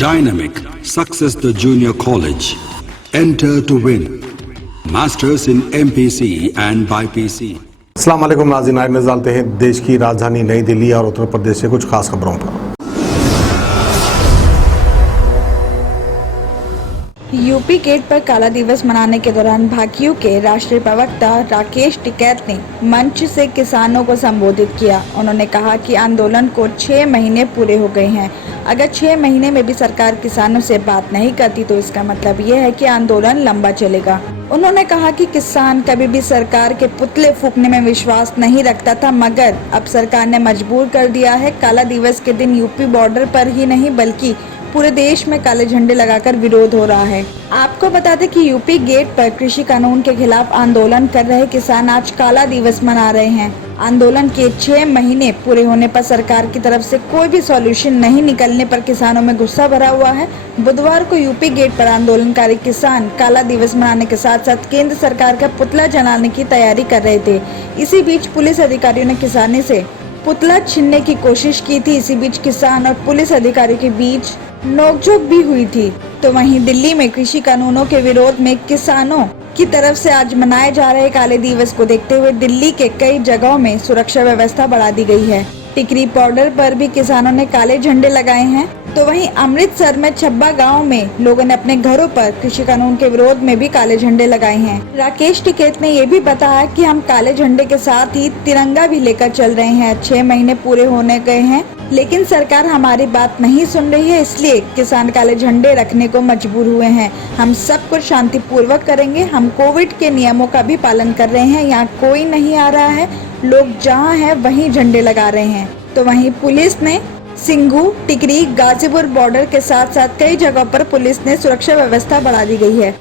Dynamic Success the Junior College. Enter to win. Masters in MPC and BPC. अस्सलाम वालेकुम नाज़रीन, आज नज़र डालते हैं देश की राजधानी नई दिल्ली और उत्तर प्रदेश से कुछ खास खबरों पर। यूपी गेट पर काला दिवस मनाने के दौरान भाकियू के राष्ट्रीय प्रवक्ता राकेश टिकैत ने मंच से किसानों को संबोधित किया। उन्होंने कहा कि आंदोलन को 6 महीने पूरे हो गए हैं। अगर 6 महीने में भी सरकार किसानों से बात नहीं करती तो इसका मतलब ये है कि आंदोलन लंबा चलेगा। उन्होंने कहा कि किसान कभी भी सरकार के पुतले फूंकने में विश्वास नहीं रखता था, मगर अब सरकार ने मजबूर कर दिया है। काला दिवस के दिन यूपी बॉर्डर पर ही नहीं बल्कि पूरे देश में काले झंडे लगाकर विरोध हो रहा है। आपको बता दें कि यूपी गेट पर कृषि कानून के खिलाफ आंदोलन कर रहे किसान आज काला दिवस मना रहे हैं। आंदोलन के 6 महीने पूरे होने पर सरकार की तरफ से कोई भी सॉल्यूशन नहीं निकलने पर किसानों में गुस्सा भरा हुआ है। बुधवार को यूपी गेट पर आंदोलनकारी किसान काला दिवस मनाने के साथ साथ केंद्र सरकार का पुतला जलाने की तैयारी कर रहे थे। इसी बीच पुलिस अधिकारियों ने किसानों से पुतला छीनने की कोशिश की थी। इसी बीच किसान और पुलिस अधिकारियों के बीच नोकझोंक भी हुई थी। तो वहीं दिल्ली में कृषि कानूनों के विरोध में किसानों की तरफ से आज मनाए जा रहे काले दिवस को देखते हुए दिल्ली के कई जगहों में सुरक्षा व्यवस्था बढ़ा दी गई है। टिकरी बॉर्डर पर भी किसानों ने काले झंडे लगाए हैं। तो वहीं अमृतसर में छब्बा गांव में लोगों ने अपने घरों पर कृषि कानून के विरोध में भी काले झंडे लगाए हैं। राकेश टिकैत ने ये भी बताया कि हम काले झंडे के साथ ही तिरंगा भी लेकर चल रहे हैं। 6 महीने पूरे होने गए हैं लेकिन सरकार हमारी बात नहीं सुन रही है, इसलिए किसान काले झंडे रखने को मजबूर हुए हैं। हम सब कुछ शांतिपूर्वक करेंगे। हम कोविड के नियमों का भी पालन कर रहे हैं। यहाँ कोई नहीं आ रहा है, लोग जहाँ हैं वहीं झंडे लगा रहे हैं। तो वहीं पुलिस ने सिंघू, टिकरी, गाजीपुर बॉर्डर के साथ साथ कई जगहों पर पुलिस ने सुरक्षा व्यवस्था बढ़ा दी गई है।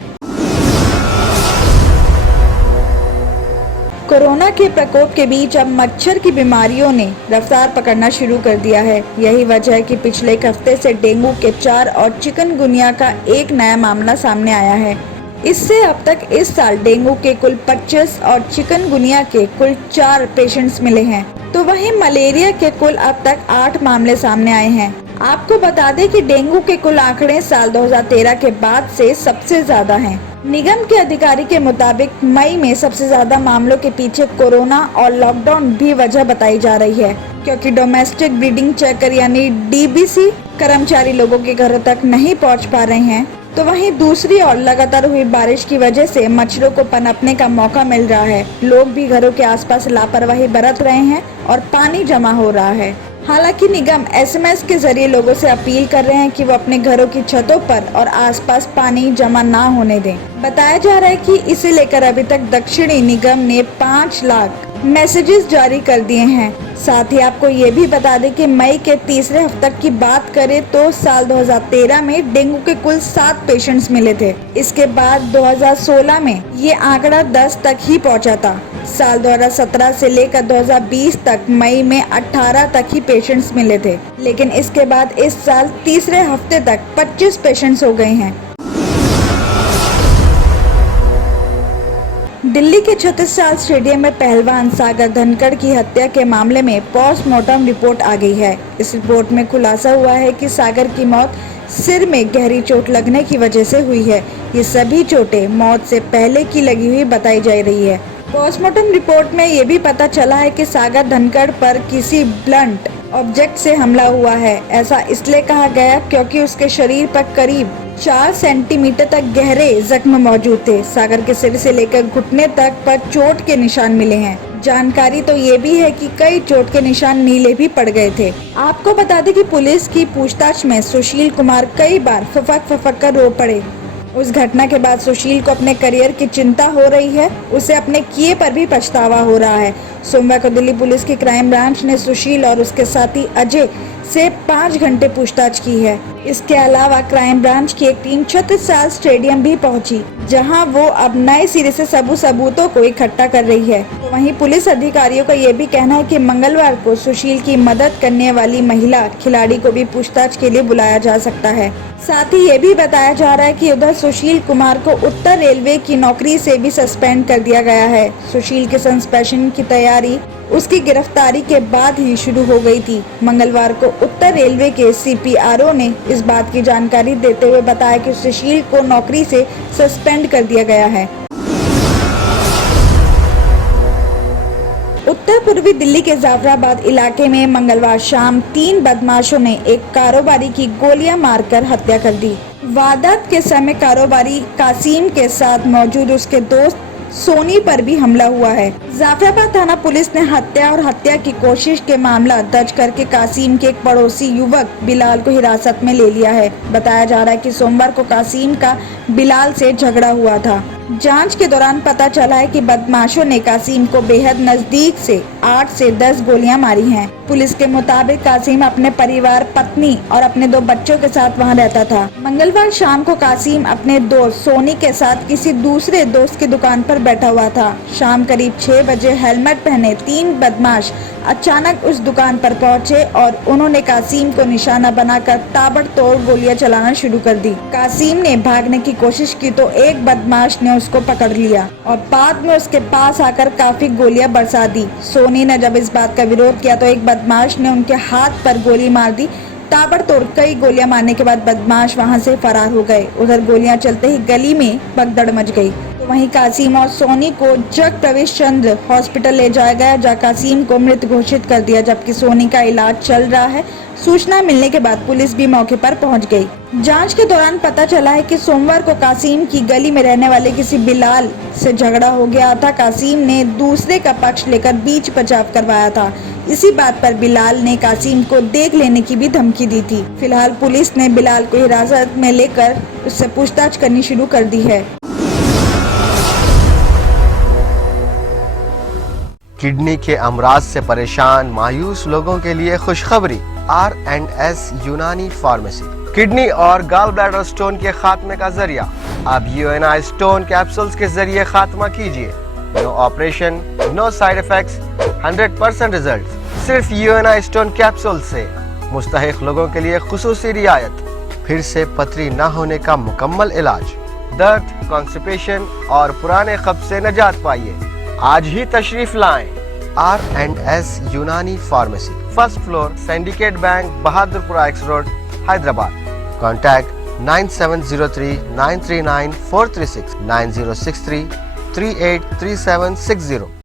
कोरोना के प्रकोप के बीच अब मच्छर की बीमारियों ने रफ्तार पकड़ना शुरू कर दिया है। यही वजह है कि पिछले एक हफ्ते से डेंगू के 4 और चिकनगुनिया का एक नया मामला सामने आया है। इससे अब तक इस साल डेंगू के कुल 25 और चिकनगुनिया के कुल 4 पेशेंट्स मिले हैं। तो वहीं मलेरिया के कुल अब तक 8 मामले सामने आए हैं। आपको बता दें कि डेंगू के कुल आंकड़े साल 2013 के बाद से सबसे ज्यादा हैं। निगम के अधिकारी के मुताबिक मई में सबसे ज्यादा मामलों के पीछे कोरोना और लॉकडाउन भी वजह बताई जा रही है, क्योंकि डोमेस्टिक ब्रीडिंग चेकर यानी डीबीसी कर्मचारी लोगों के घरों तक नहीं पहुंच पा रहे हैं। तो वहीं दूसरी ओर लगातार हुई बारिश की वजह से मच्छरों को पनपने का मौका मिल रहा है। लोग भी घरों के आसपास लापरवाही बरत रहे हैं और पानी जमा हो रहा है। हालांकि निगम SMS के जरिए लोगों से अपील कर रहे हैं कि वो अपने घरों की छतों पर और आसपास पानी जमा ना होने दें। बताया जा रहा है कि इसे लेकर अभी तक दक्षिणी निगम ने 5 लाख मैसेजेस जारी कर दिए हैं। साथ ही आपको ये भी बता दें कि मई के तीसरे हफ्ते की बात करें तो साल 2013 में डेंगू के कुल 7 पेशेंट्स मिले थे। इसके बाद 2016 में ये आंकड़ा 10 तक ही पहुंचा था। साल 2017 से लेकर 2020 तक मई में 18 तक ही पेशेंट्स मिले थे, लेकिन इसके बाद इस साल तीसरे हफ्ते तक 25 पेशेंट्स हो गए हैं। दिल्ली के 36 साल स्टेडियम में पहलवान सागर धनखड़ की हत्या के मामले में पोस्टमार्टम रिपोर्ट आ गई है। इस रिपोर्ट में खुलासा हुआ है कि सागर की मौत सिर में गहरी चोट लगने की वजह से हुई है। ये सभी चोटें मौत से पहले की लगी हुई बताई जा रही है। पोस्टमार्टम रिपोर्ट में ये भी पता चला है कि सागर धनखड़ पर किसी ब्लंट ऑब्जेक्ट से हमला हुआ है। ऐसा इसलिए कहा गया क्योंकि उसके शरीर पर करीब 4 सेंटीमीटर तक गहरे जख्म मौजूद थे। सागर के सिर से लेकर घुटने तक पर चोट के निशान मिले हैं। जानकारी तो ये भी है कि कई चोट के निशान नीले भी पड़ गए थे। आपको बता दें कि पुलिस की पूछताछ में सुशील कुमार कई बार फफक कर रो पड़े। उस घटना के बाद सुशील को अपने करियर की चिंता हो रही है। उसे अपने किए पर भी पछतावा हो रहा है। सोमवार को दिल्ली पुलिस की क्राइम ब्रांच ने सुशील और उसके साथी अजय से 5 घंटे पूछताछ की है। इसके अलावा क्राइम ब्रांच की एक टीम 36 साल स्टेडियम भी पहुंची, जहां वो अब नए सिरे से सबूतों को इकट्ठा कर रही है। तो वहीं पुलिस अधिकारियों का ये भी कहना है कि मंगलवार को सुशील की मदद करने वाली महिला खिलाड़ी को भी पूछताछ के लिए बुलाया जा सकता है। साथ ही ये भी बताया जा रहा है कि उधर सुशील कुमार को उत्तर रेलवे की नौकरी से भी सस्पेंड कर दिया गया है। सुशील के सस्पेंशन की तैयारी उसकी गिरफ्तारी के बाद ही शुरू हो गई थी। मंगलवार को उत्तर रेलवे के CPRO ने इस बात की जानकारी देते हुए बताया कि सुशील को नौकरी से सस्पेंड कर दिया गया है। उत्तर पूर्वी दिल्ली के जाफराबाद इलाके में मंगलवार शाम 3 बदमाशों ने एक कारोबारी की गोलियां मारकर हत्या कर दी। वारदात के समय कारोबारी कासिम के साथ मौजूद उसके दोस्त सोनी पर भी हमला हुआ है। जाफराबाद थाना पुलिस ने हत्या और हत्या की कोशिश के मामला दर्ज करके कासिम के एक पड़ोसी युवक बिलाल को हिरासत में ले लिया है। बताया जा रहा है कि सोमवार को कासिम का बिलाल से झगड़ा हुआ था। जांच के दौरान पता चला है कि बदमाशों ने कासिम को बेहद नजदीक से 8 से 10 गोलियां मारी हैं। पुलिस के मुताबिक कासिम अपने परिवार, पत्नी और अपने 2 बच्चों के साथ वहां रहता था। मंगलवार शाम को कासिम अपने दोस्त सोनी के साथ किसी दूसरे दोस्त की दुकान पर बैठा हुआ था। शाम करीब 6 बजे हेलमेट पहने 3 बदमाश अचानक उस दुकान पर पहुंचे और उन्होंने कासिम को निशाना बनाकर ताबड़तोड़ गोलियां चलाना शुरू कर दी। कासिम ने भागने की कोशिश की तो एक बदमाश ने उसको पकड़ लिया और बाद में उसके पास आकर काफी गोलियां बरसा दी। सोनी ने जब इस बात का विरोध किया तो एक बदमाश ने उनके हाथ पर गोली मार दी। ताबड़तोड़ कई गोलियां मारने के बाद बदमाश वहां से फरार हो गए। उधर गोलियां चलते ही गली में भगदड़ मच गई। तो वहीं कासिम और सोनी को जग प्रवेश चंद्र हॉस्पिटल ले जाया गया, जहां कासिम को मृत घोषित कर दिया, जबकि सोनी का इलाज चल रहा है। सूचना मिलने के बाद पुलिस भी मौके पर पहुंच गई। जांच के दौरान पता चला है कि सोमवार को कासिम की गली में रहने वाले किसी बिलाल से झगड़ा हो गया था। कासिम ने दूसरे का पक्ष लेकर बीच बचाव करवाया था। इसी बात पर बिलाल ने कासिम को देख लेने की भी धमकी दी थी। फिलहाल पुलिस ने बिलाल को हिरासत में लेकर उससे पूछताछ करनी शुरू कर दी है। किडनी के अमराज से परेशान मायूस लोगों के लिए खुशखबरी। R&S यूनानी फार्मेसी किडनी और गॉल ब्लैडर स्टोन के खात्मे का जरिया। अब UNI स्टोन कैप्सूल्स के जरिए खात्मा कीजिए। No operation, no side effects, 100% result. सिर्फ UNI स्टोन कैप्सूल से मुस्तहिक लोगों के लिए खुसूसी रियायत। फिर से पथरी न होने का मुकम्मल इलाज। दर्द, कॉन्स्टिपेशन और पुराने कब्ज से निजात पाइए। आज ही तशरीफ लाएं। R&S यूनानी pharmacy, first floor, syndicate bank, Bahadurpura X road, Hyderabad. Contact 9703 939 436 9063 383760।